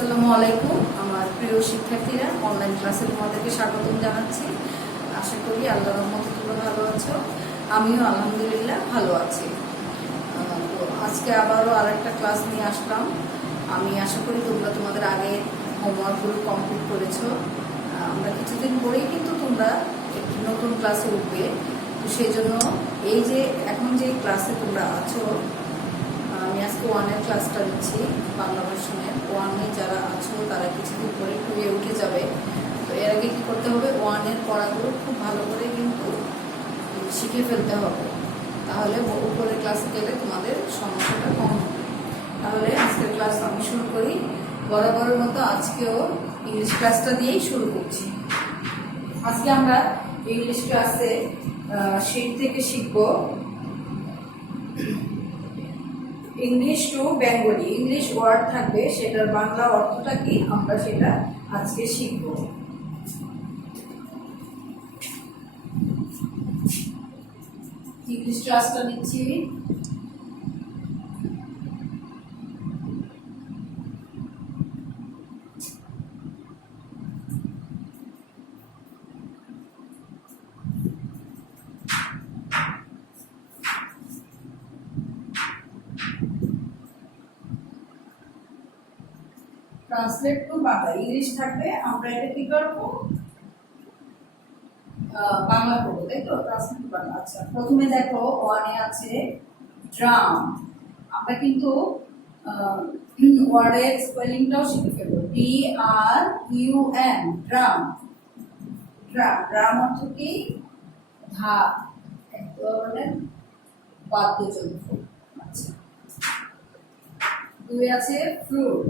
আসসালামু আলাইকুম আমার প্রিয় শিক্ষার্থীরা, অনলাইন ক্লাসে তোমাদেরকে স্বাগতম জানাচ্ছি। আশা করি আল্লাহর রহমতে তোমরা ভালো আছো। আমিও আলহামদুলিল্লাহ ভালো আছি। তো আজকে আবারও আরেকটা ক্লাস নিয়ে আসলাম। আমি আশা করি তোমরা তোমাদের আগে হোমওয়ার্কগুলো কমপ্লিট করেছো। আমরা কিছুদিন পরেই কিন্তু তোমরা একটি নতুন ক্লাসে উঠবে। তো সেই জন্য এই যে এখন যে ক্লাসে তোমরা আছো, আমি আজকে ওয়ানের ক্লাসটা দিচ্ছি, বাংলা ভার্সনের। ওয়ানে যারা আছো তারা কিছুদিন পরে টুয়ে উঠে যাবে। তো এর আগে কী করতে হবে, ওয়ানের পড়াগুলো খুব ভালো করে কিন্তু শিখে ফেলতে হবে, তাহলে উপরের ক্লাসে গেলে তোমাদের সমস্যাটা কম হবে। তাহলে আজকের ক্লাস আমি শুরু করি। বরাবরের মতো আজকেও ইংলিশ ক্লাসটা দিয়েই শুরু করছি। আজকে আমরা ইংলিশ ক্লাসে শীট থেকে শিখব English to Bengali. English word থাকবে, সেটার বাংলা অর্থটা কি আমরা সেটা আজকে শিখব। ইংলিশ ক্লাসটা নিচ্ছি। Translate to Bangla. ইংলিশ থাকবে, আমরা এটা কি করবো, বাংলা করবো, তাই তো? Translate to Bangla. আচ্ছা, প্রথমে দেখো ওয়ানে আছে ড্রাম। আমরা কিন্তু ওয়ার্ডের স্পেলিংটাও শিখে ফেলবো। DRUM, drum. ড্রাম, ড্রাম অর্থ কি? ঢাক, এক ধরনের বাদ্যযন্ত্র। আচ্ছা, দুই আছে ফ্লুট।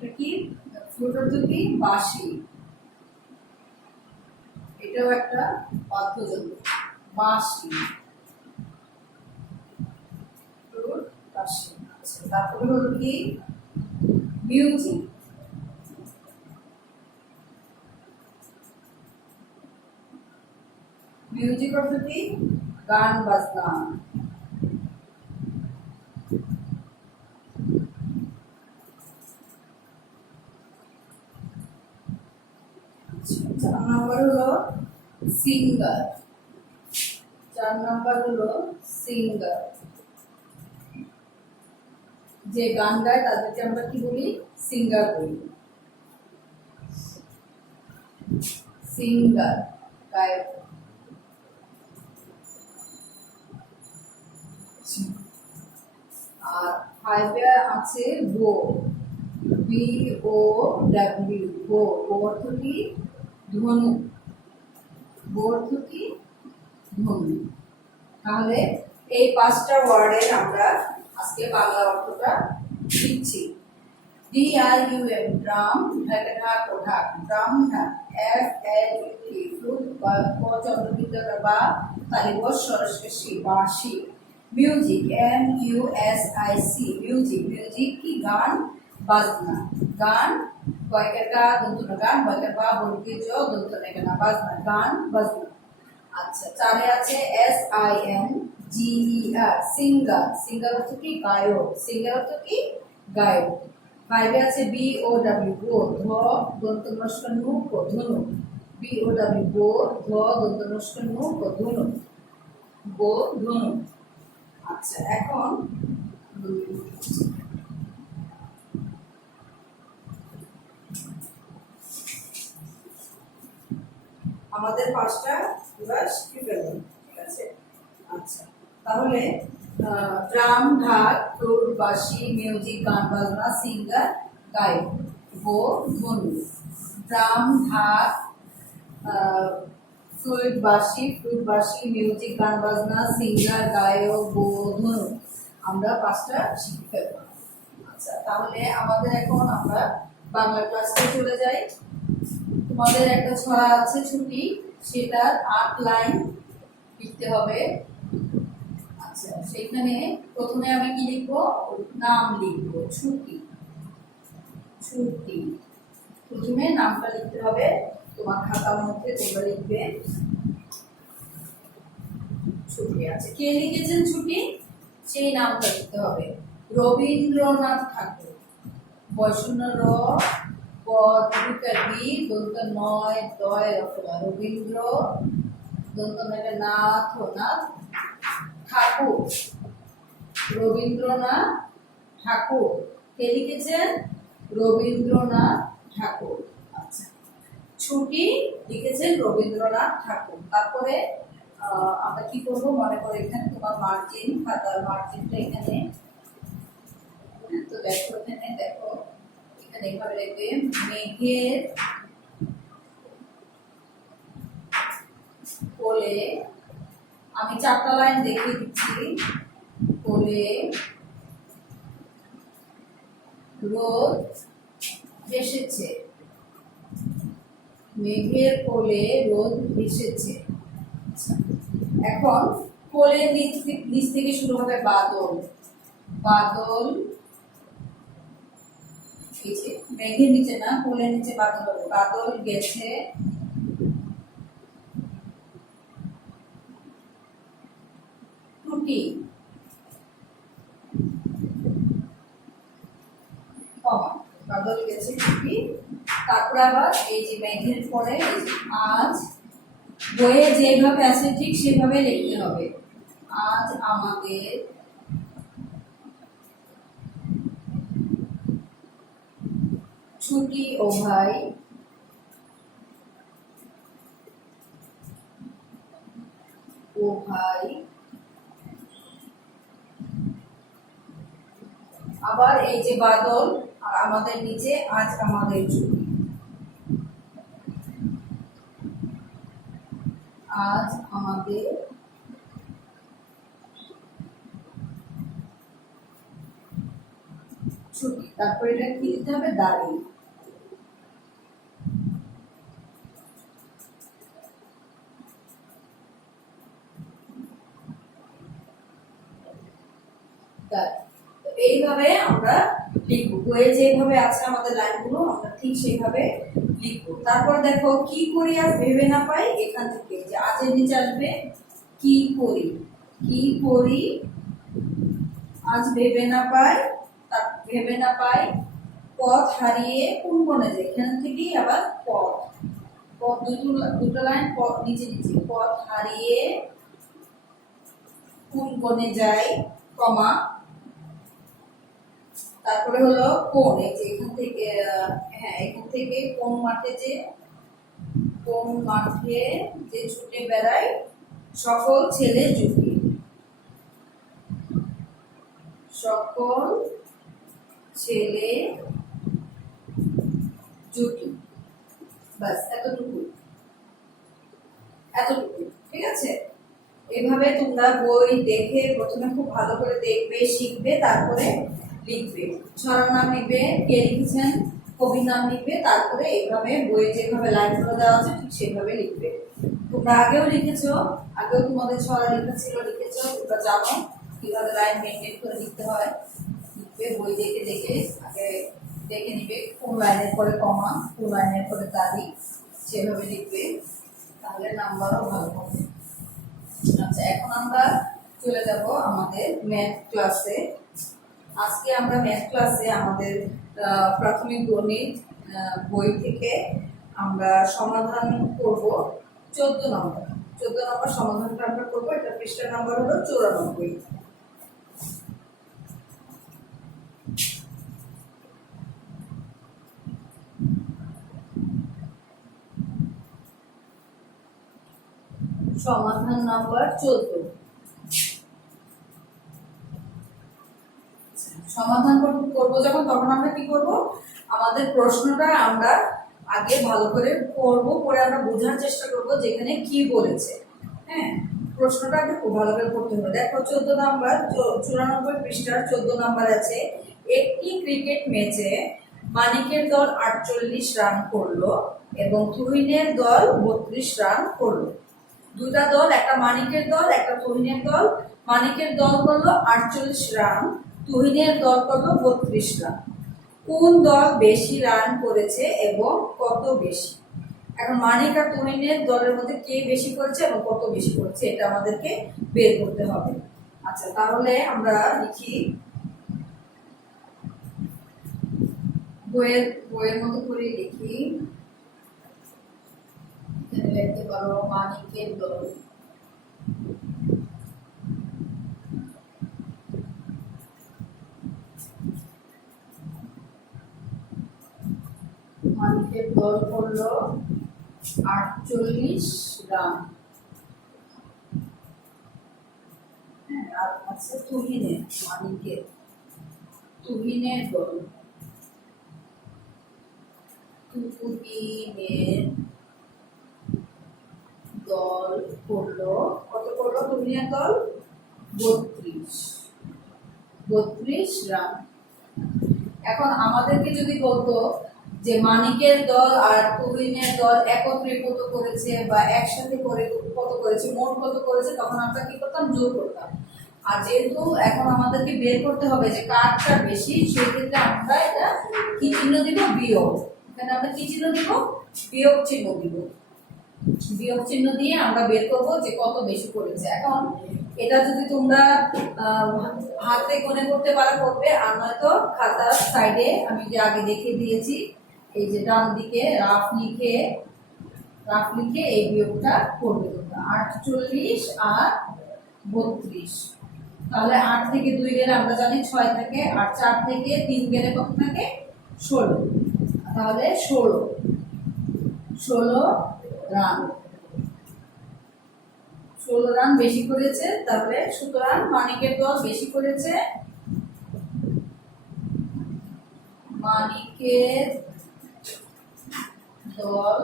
এটা কি? ফ্লুট অর্থ কি? বাঁশি। এটাও একটা বাদ্যযন্ত্র, বাঁশি, ফ্লুট, বাঁশি। আচ্ছা, তারপরে হলো কি? মিউজিক। মিউজিক অর্থ কি? গান বাজনা। চার নম্বর হলো সিঙ্গার। চার নম্বর হলো সিঙ্গার। যে গান গায় তাদেরকে আমরা কি বলি? সিঙ্গার বলি। সিঙ্গার, গায়ক। আর ফাইভে আছে বো। BOW, বো। বো অর্থ কি? ধনু। বো অর্থ কি? ধনু। তাহলে এই পাঁচটা ওয়ার্ডের আমরা আজকে বাংলা অর্থটা শিখছি। DRUM, ড্রাম, ঢাক, ঢাক, ড্রাম ঢাক। FLUT, ফ্লুট, বা চন্দ্রবিদ্যাটা বা তালিবস সরস্বতী, বাঁশি। Music, MUSIC, music. মিউজিক কি? গান বাজনা। গান, কয়কের গা দন্তনা, গান কয়কের বা বলকে জ দন্তনা কেনা, বাজনা, গান বাজনা। আচ্ছা, চারে আছে SINGER, সিঙ্গার। সিঙ্গার অর্থ কি? গায়ক। সিঙ্গার অর্থ কি? গায়ক। ফাইভে আছে BOW, বো। ধ দন্ত নস্ক নু ক, ধনু। BOW, বো। ধ দন্ত নস্ক নু ক, ধনু। বো, ধনু। আচ্ছা, এখন আমাদের পাঁচটা পুরা শিখে ফেললাম, ঠিক আছে? আচ্ছা, তাহলে ড্রাম, ঢাক, ফ্লুট, বাঁশি, মিউজিক, গান বাজনা, সিঙ্গার, গায়ক। বো, ধনু। ড্রাম, ঢাক, ফ্লুট, বাঁশি, মিউজিক, গান বাজনা, সিঙ্গার, গায়ক, বো, ধনু। আমরা পাঁচটা শিখে ফেললাম। আচ্ছা, তাহলে আমাদের এখন আমরা বাংলা ক্লাসে চলে যাই। তোমাদের একটা ছড়া আছে ছুটি, সেটার 8 লাইন লিখতে হবে। আচ্ছা, সেখানে প্রথমে আমি কি লিখবো? নাম লিখবো, ছুটি। ছুটি, প্রথমে নামটা লিখতে হবে। তোমার খাতার মধ্যে তোমরা লিখবে ছুটি। আছে, কে লিখেছেন ছুটি সেই নামটা লিখতে হবে। রবীন্দ্রনাথ ঠাকুর। বয়শূন্য র, ব দীর্ঘিকার বি, দন্ত নয়, দয় রফলা, রবীন্দ্র, দন্ত নয়টা নাথ, নাথ, ঠাকুর, রবীন্দ্রনাথ ঠাকুর। কে লিখেছেন? রবীন্দ্রনাথ ঠাকুর। আচ্ছা, ছুটি লিখেছেন রবীন্দ্রনাথ ঠাকুর। তারপরে আমরা কি করব, মনে করো এখানে তোমার মার্জিন, খাতার মার্জিনটা এখানে, তো দেখো এখানে, দেখো এখানে এভাবে লিখবে মেঘের কোলে, আমি 4টা লাইন দেখিয়ে দিচ্ছি। কোলে রোদ ভেসেছে, মেঘের কোলে রোদ ভেসেছে। এখন কোলের নিচ থেকে শুরু হবে বাদল, বাদল, মেঘের নিচে না, কোলের নিচে বাদল হবে, বাদল গেছে, টুটি, বাদল গেছে টুটি। তারপর আবার এই যে মেঘের পরে আজ, বইয়ে যেভাবে আছে ঠিক সেভাবে লিখতে হবে। আজ আমাদের ছুটি ও ভাই, ও ভাই, আবার এই যে বাদল আর আমাদের নিচে আজ আমাদের ছুটি, আজ আমাদের ছুটি। তারপরে এটা কি দিতে হবে? দাড়ি। এইভাবে আমরা লিখবো, বইয়ে যেভাবে আছে আমাদের লাইনগুলো আমরা ঠিক সেইভাবে লিখবো। তারপর দেখো কি করি আজ ভেবে না পাই, এখান থেকে যে আজের নিচে আসবে কি করি, কি করি আজ ভেবে না পাই, ভেবে না পাই, পথ হারিয়ে কোন কোণে যায়, এখান থেকেই আবার পথ, পথ দুটো লাইন পথ নিচে নিচে, পথ হারিয়ে কোন কোণে যায়, কমা, তারপরে হলো কোন, এই যে এখান থেকে, হ্যাঁ এখান থেকে কোন মাঠে যে, কোন মাঠে যে ছুটে বেড়ায় সকল ছেলে জুটি, সকল ছেলে জুটি। বাস এতটুকু, এতটুকু, ঠিক আছে। এভাবে তোমরা বই দেখে প্রথমে খুব ভালো করে দেখবে, শিখবে, তারপরে লিখবে। ছড়ার নাম লিখবে, কে লিখেছেন, কবির নাম লিখবে, তারপরে এইভাবে বইয়ে যেভাবে লাইনগুলো দেওয়া আছে ঠিক সেভাবে লিখবে। তোমরা আগেও লিখেছো, আগেও তোমাদের ছড়া লেখা ছিল, লিখেছো, তোমরা জানো কিভাবে লাইন মেনটেন করে লিখতে হয়। লিখবে বই দেখে দেখে, আগে দেখে নিবে কোন লাইনের পরে কমা, কোন লাইনের পরে তারিখ, সেভাবে লিখবে, তাহলে নাম্বারও ভালো হবে। আচ্ছা, এখন আমরা চলে যাব আমাদের ম্যাথ ক্লাসে। আজকে আমরা ম্যাথ ক্লাসে আমাদের প্রাথমিক গণিত বই থেকে আমরা সমাধান করব 14 নম্বর। 14 নম্বর সমাধানটা আমরা করবো, এটা পৃষ্ঠা নাম্বার হলো 94। সমাধান নাম্বার 14। সমাধান করব যখন, তখন আমরা কি করব, আমাদের প্রশ্নটা আমরা আগে ভালো করে পড়ব, পড়ে আমরা বোঝার চেষ্টা করব যেখানে কি বলেছে। হ্যাঁ, প্রশ্নটা একটু খুব ভালো করে পড়তে হবে। দেখো 14 নাম্বার, 94 পৃষ্ঠার 14 নাম্বার আছে, একটি ক্রিকেট ম্যাচে মানিকের দল 48 রান করলো এবং তুহিনের দল 32 রান করলো। দুটা দল, একটা মানিকের দল একটা তুহিনের দল। মানিকের দল করলো 48 রান, তুহিনের দল করলো 32 রান। কোন দল বেশি রান করেছে এবং কত বেশি? এখন মানিক আর তুহিনের দলের মধ্যে কে বেশি করেছে এবং কত বেশি করেছে এটা আমাদেরকে বের করতে হবে। আচ্ছা, তাহলে আমরা লিখি বইয়ের বইয়ের মতো করে লিখি। এখানে লিখতে পারো মানিকের দল। মানিকের দল করলো 48 রান। হ্যাঁ, আর আছে তুহিনের, মানিকের তুহিনের দল। তুহিনের দল করলো, কত করলো তুহিনের দল? 32 রান। এখন আমাদেরকে যদি বলতো যে মানিকের দল আর তুহিনের দল একত্রে কত করেছে বা একসাথে করে কত করেছে, মোট কত করেছে, তখন আমরা কি করতাম? যোগ করতাম। আর যেহেতু এখন আমাদেরকে বের করতে হবে যে কারটা বেশি, সেই ক্ষেত্রে আমরা এটা কি চিহ্ন দিব? বিয়োগ। এখানে আমরা কি চিহ্ন দিব? বিয়োগ চিহ্ন দিব। বিয়োগ চিহ্ন দিয়ে আমরা বের করবো যে কত বেশি করেছে। এখন এটা যদি তোমরা হাতে গুনে করতে পারো করবে, আর নয়তো খাতার সাইডে আমি যে আগে দেখে দিয়েছি, এই যে ডান দিকে রাফ লিখে এই বিয়োগটা করবে তোমরা। 48 আর 32, তাহলে 8 থেকে 2 গেলে আমরা জানি 6 থাকে, আর 4 থেকে 3 গেলে কত থাকে? 16। তাহলে 16 রান। 16 রান বেশি করেছে, তাহলে সুতরাং মানিকের দল বেশি করেছে। মানিকের দল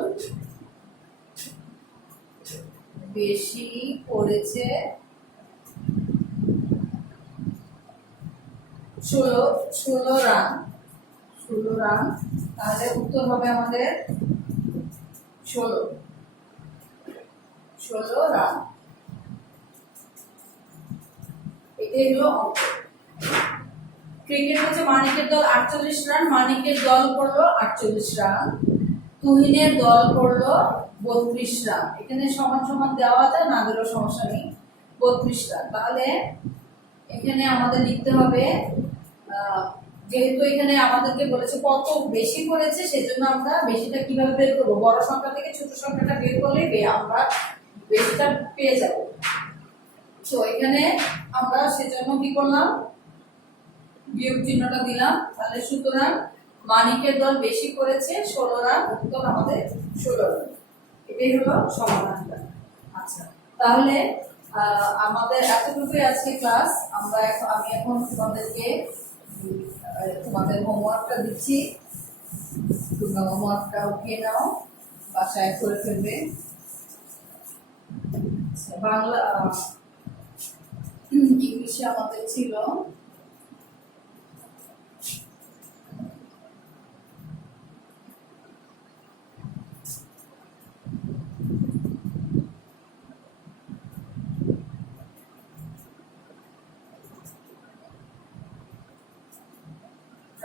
বেশি করেছে 16 রান। 16 রান, তাহলে উত্তর হবে আমাদের 16 রান। এটাই হলো অঙ্ক। ক্রিকেট হচ্ছে মানিকের দল 48 রান, মানিকের দল করলো 48 রান, তুহিনের দল করলো 32 রান। এখানে সমান সমান দেওয়া যায়, না দিলেও সমস্যা নেই, 32 রান। তাহলে এখানে আমাদের লিখতে হবে, যেহেতু এখানে আমাদেরকে বলেছে কত বেশি করেছে, সেজন্য আমরা বেশিটা কিভাবে বের করবো? বড় সংখ্যা থেকে ছোট সংখ্যাটা বের করলে আমরা বেশিটা পেয়ে যাব। তো এখানে আমরা সেজন্য কি করলাম? বিয়োগ চিহ্নটা দিলাম। তাহলে সুতরাং মানিকের দল বেশি করেছে 16 রান, উত্তর আমাদের 16 রান। এটাই হলো সমাধানটা। আচ্ছা, তাহলে আমাদের এতটুকুই আজকে ক্লাস। আমি এখন তোমাদের হোমওয়ার্কটা দিচ্ছি। তোমরা হোমওয়ার্কটা উঠিয়ে নাও, বাসায় করে ফেলবে। বাংলা ইংলিশে আমাদের ছিল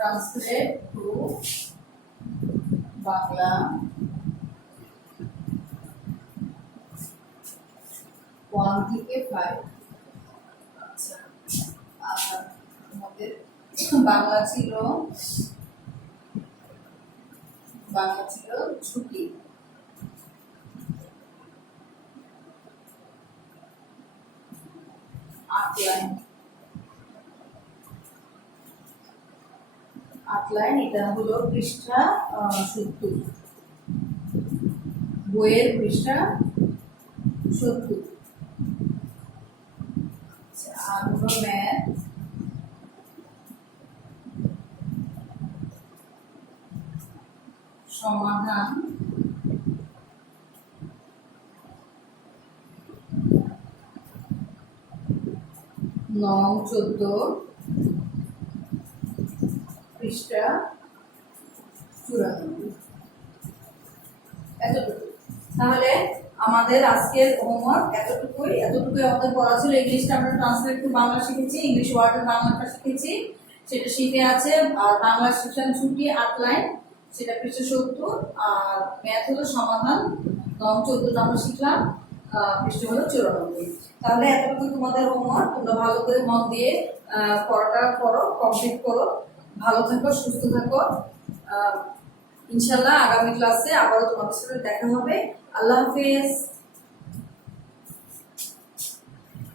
translate to বাংলা 1 থেকে 5। আচ্ছা, আর আমাদের বাংলা ছিল ছুটি। 8 লাইন। 8 লাইন। এটা হলো পৃষ্ঠা 70, বইয়ের পৃষ্ঠা 70। আর হলো ম্যাথ, সমাধান 9-14, পৃষ্ঠা 94। এতটুকু। তাহলে আমাদের আজকের হোমওয়ার্ক এতটুকুই আমাদের পড়া ছিল। ইংলিশটা আমরা ট্রান্সলেট টু বাংলা শিখেছি, ইংলিশ ওয়ার্ডের বাংলাটা শিখেছি, সেটা শিখে আছে। আর বাংলা সেকশন ছুটি 8 লাইন, সেটা পৃষ্ঠা 70। আর ম্যাথ হলো সমাধান 9-14 আমরা শিখলাম, পৃষ্ঠা হলো 94। তাহলে এতটুকু তোমাদের হোমওয়ার্ক। তোমরা ভালো করে মন দিয়ে পড়াটা করো, কমপ্লিট করো। ভালো থাকো, সুস্থ থাকো। ইনশাল্লাহ আগামী ক্লাসে আবারও তোমাদের সাথে দেখা হবে। আল্লাহ হাফেজ।